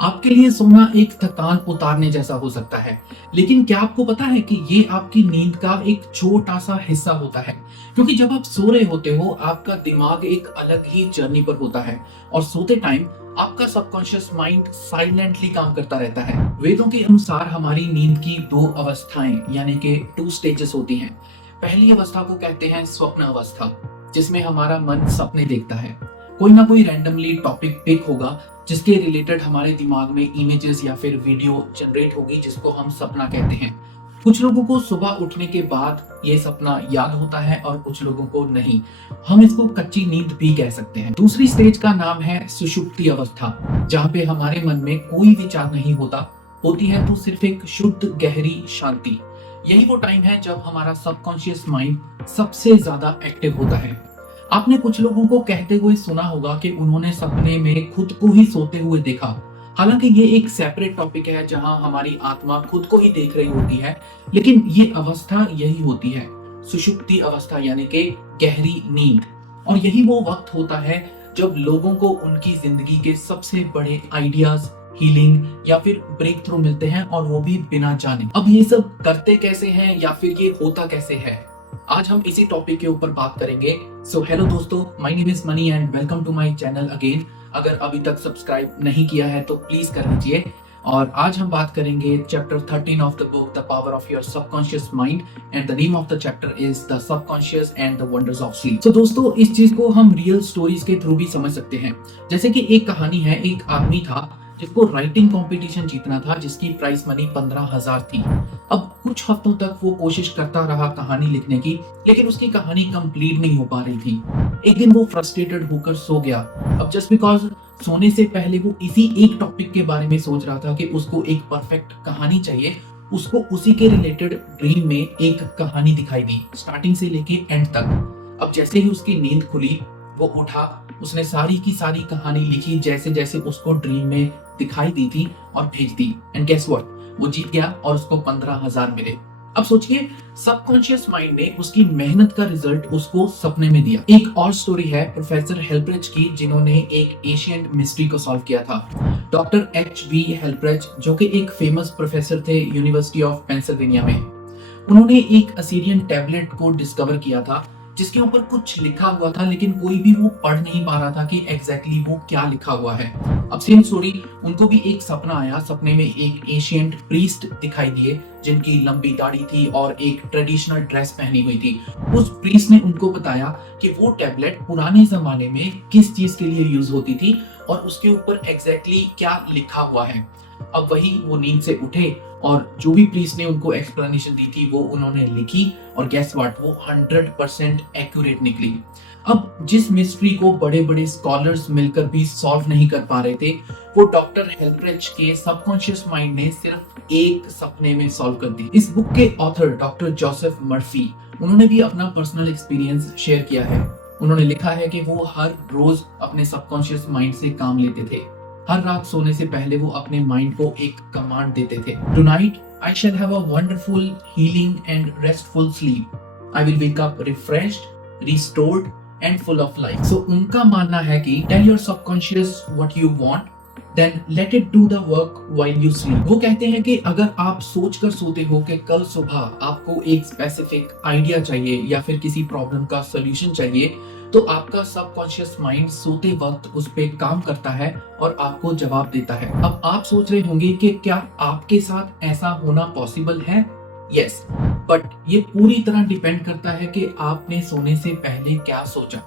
आपके लिए सोना एक थकान उतारने जैसा हो सकता है, लेकिन क्या आपको पता है कि ये आपकी नींद का एक छोटा सा हिस्सा होता है। क्योंकि जब आप सो रहे होते हो, आपका दिमाग एक अलग ही जर्नी पर होता है और सोते टाइम आपका सबकॉन्शियस माइंड साइलेंटली काम करता रहता है। वेदों के अनुसार हमारी नींद की दो अवस्थाएं यानी कि टू स्टेजेस होती हैं। पहली अवस्था को कहते हैं स्वप्न अवस्था, जिसमें हमारा मन सपने देखता है। कोई ना कोई रैंडमली टॉपिक पिक होगा जिसके रिलेटेड हमारे दिमाग में इमेजेस या फिर वीडियो जनरेट होगी, जिसको हम सपना कहते हैं। कुछ लोगों को सुबह उठने के बाद ये सपना याद होता है और कुछ लोगों को नहीं। हम इसको कच्ची नींद भी कह सकते हैं। दूसरी स्टेज का नाम है सुषुप्ति अवस्था, जहाँ पे हमारे मन में कोई विचार नहीं होती है तो सिर्फ एक शुद्ध गहरी शांति। यही वो टाइम है जब हमारा सबकॉन्शियस माइंड सबसे ज्यादा एक्टिव होता है। आपने कुछ लोगों को कहते हुए सुना होगा कि उन्होंने सपने में खुद को ही सोते हुए देखा। हालांकि ये एक सेपरेट टॉपिक है जहां हमारी आत्मा खुद को ही देख रही होती है, लेकिन ये अवस्था यही होती है, सुषुप्ति अवस्था यानी कि गहरी नींद। और यही वो वक्त होता है जब लोगों को उनकी जिंदगी के सबसे बड़े आइडियाज, हीलिंग या फिर ब्रेक थ्रू मिलते हैं, और वो भी बिना जाने। अब ये सब करते कैसे हैं या फिर ये होता कैसे है, आज हम इसी टॉपिक के ऊपर बात करेंगे। सो हेलो दोस्तों, my name is Mani and welcome to my channel again. अगर अभी तक सब्सक्राइब नहीं किया है तो प्लीज कर लीजिए। और आज हम बात करेंगे chapter 13 of the book the power of your subconscious mind, and the name of the chapter is the subconscious and the wonders of sleep. तो दोस्तों, इस चीज को हम रियल स्टोरीज के थ्रू भी समझ सकते हैं। जैसे कि एक कहानी है, एक आदमी था जिसको राइटिंग कंपटीशन जीतना था, जिसकी प्राइस मनी 15,000 थी। अब कुछ हफ्तों तक वो कोशिश करता रहा कहानी लिखने की, लेकिन उसकी कहानी कंप्लीट नहीं हो पा रही थी। एक दिन वो फ्रस्ट्रेटेड होकर सो गया। अब जस्ट बिकॉज सोने से पहले वो इसी एक टॉपिक के बारे में सोच रहा था कि उसको एक परफेक्ट कहानी चाहिए, उसको उसी के रिलेटेड ड्रीम में एक कहानी दिखाई दी, स्टार्टिंग से लेके एंड तक। अब जैसे ही उसकी नींद खुली, वो उठा, उसने सारी की सारी कहानी लिखी जैसे जैसे उसको ड्रीम में दिखाई दी थी और भेज दी। एंड गेस व्हाट, वो जीत गया और उसको 15,000 मिले। अब सोचिए, सबकॉन्शियस माइंड ने उसकी मेहनत का रिजल्ट उसको सपने में दिया। एक और स्टोरी है प्रोफेसर हेल्प्रेज की, जिन्होंने एक एशियंट मिस्ट्री को सॉल्व किया था। Doctor HB. हेल्प्रेज, जो कि एक फेमस प्रोफेसर थे यूनिवर्सिटी ऑफ पेंसिल्वेनिया में, उन्होंने एक असीरियन टैबलेट को डिस्कवर किया था जिसके ऊपर कुछ लिखा हुआ था, लेकिन कोई भी वो पढ़ नहीं पा रहा था कि एग्जैक्टली वो क्या लिखा हुआ है। अब सेम स्टोरी, उनको भी एक सपना आया। सपने में एक एशियंट प्रीस्ट दिखाई दिए जिनकी लंबी दाढ़ी थी और एक ट्रेडिशनल ड्रेस पहनी हुई थी। उस प्रीस्ट ने उनको बताया कि वो टैबलेट पुराने जमाने में किस चीज के लिए यूज होती थी और उसके ऊपर एग्जैक्टली क्या लिखा हुआ है। अब वही वो नींद से उठे और जो भी प्रीस्ट ने उनको एक्सप्लेनेशन दी थी वो उन्होंने लिखी, और गेस व्हाट, वो 100% एक्यूरेट निकली। अब जिस मिस्ट्री को बड़े बड़े स्कॉलर्स मिलकर भी सॉल्व नहीं कर पा रहे थे, वो डॉक्टर हेल्प्रेज के सबकॉन्शियस माइंड ने सिर्फ एक सपने में सॉल्व कर दी। इस बुक के ऑथर डॉक्टर जोसेफ मर्फी, उन्होंने भी अपना पर्सनल एक्सपीरियंस शेयर किया है। उन्होंने लिखा है कि वो हर रोज अपने सबकॉन्शियस माइंड से काम लेते थे। हर रात सोने से पहले वो अपने माइंड को एक कमांड देते थे, tonight I shall have a wonderful, healing and restful sleep. I will wake up refreshed, restored and full of life. So उनका मानना है कि tell your subconscious what you want, then let it do the work while you sleep. वो कहते हैं कि अगर आप सोचकर सोते हो कि कल सुबह आपको एक स्पेसिफिक आइडिया चाहिए या फिर किसी प्रॉब्लम का सॉल्यूशन चाहिए, तो आपका सबकॉन्शियस माइंड सोते वक्त उस पे काम करता है और आपको जवाब देता है। अब आप सोच रहे होंगे कि क्या आपके साथ ऐसा होना पॉसिबल है? यस, बट ये पूरी तरह डिपेंड करता है कि आपने सोने से पहले क्या सोचा।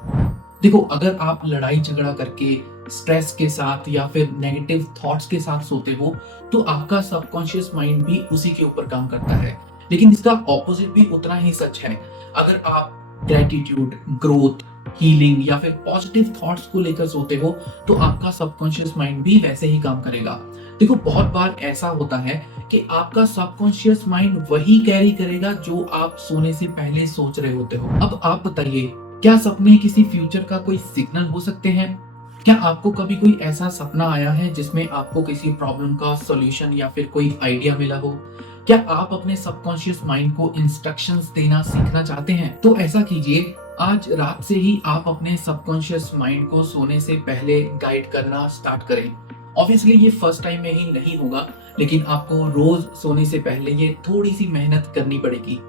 देखो, अगर आप लड़ाई झगड़ा करके, स्ट्रेस के साथ या फिर नेगेटिव थॉट्स के साथ सोते हो, तो आपका सबकॉन्शियस माइंड भी उसी के ऊपर काम करता है। लेकिन इसका ऑपोजिट भी उतना ही सच है। अगर आप ग्रेटिट्यूड, ग्रोथ, हीलिंग या फिर पॉजिटिव थॉट्स को लेकर सोते हो, तो आपका सबकॉन्शियस माइंड भी वैसे ही काम करेगा। देखो, बहुत बार ऐसा होता है कि आपका सबकॉन्शियस माइंड वही कैरी करेगा जो आप सोने से पहले सोच रहे होते हो। अब आप बताइए, क्या सपने किसी फ्यूचर का कोई सिग्नल हो सकते हैं? क्या आपको कभी कोई ऐसा सपना आया है जिसमें आपको किसी प्रॉब्लम का सॉल्यूशन या फिर कोई आइडिया मिला हो? क्या आप अपने सबकॉन्शियस माइंड को इंस्ट्रक्शंस देना सीखना चाहते हैं? तो ऐसा कीजिए, आज रात से ही आप अपने सबकॉन्शियस माइंड को सोने से पहले गाइड करना स्टार्ट करें। ऑब्वियसली ये फर्स्ट टाइम में ही नहीं होगा, लेकिन आपको रोज सोने से पहले ये थोड़ी सी मेहनत करनी पड़ेगी।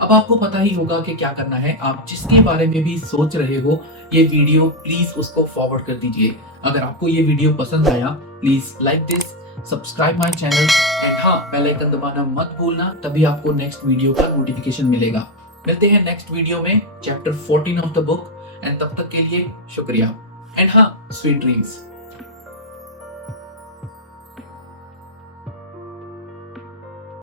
अब आपको पता ही होगा कि क्या करना है। आप जिसके बारे में भी सोच रहे हो, ये वीडियो प्लीज उसको फॉरवर्ड कर दीजिए। अगर आपको ये वीडियो पसंद आया, please like this, subscribe my channel and हाँ, बेल आइकन दबाना मत भूलना, तभी आपको नेक्स्ट वीडियो का नोटिफिकेशन मिलेगा। मिलते हैं नेक्स्ट वीडियो में, chapter 14 of the book, and तब तक के लिए शुक्रिया एंड हाँ, स्वीट ड्रीम्स।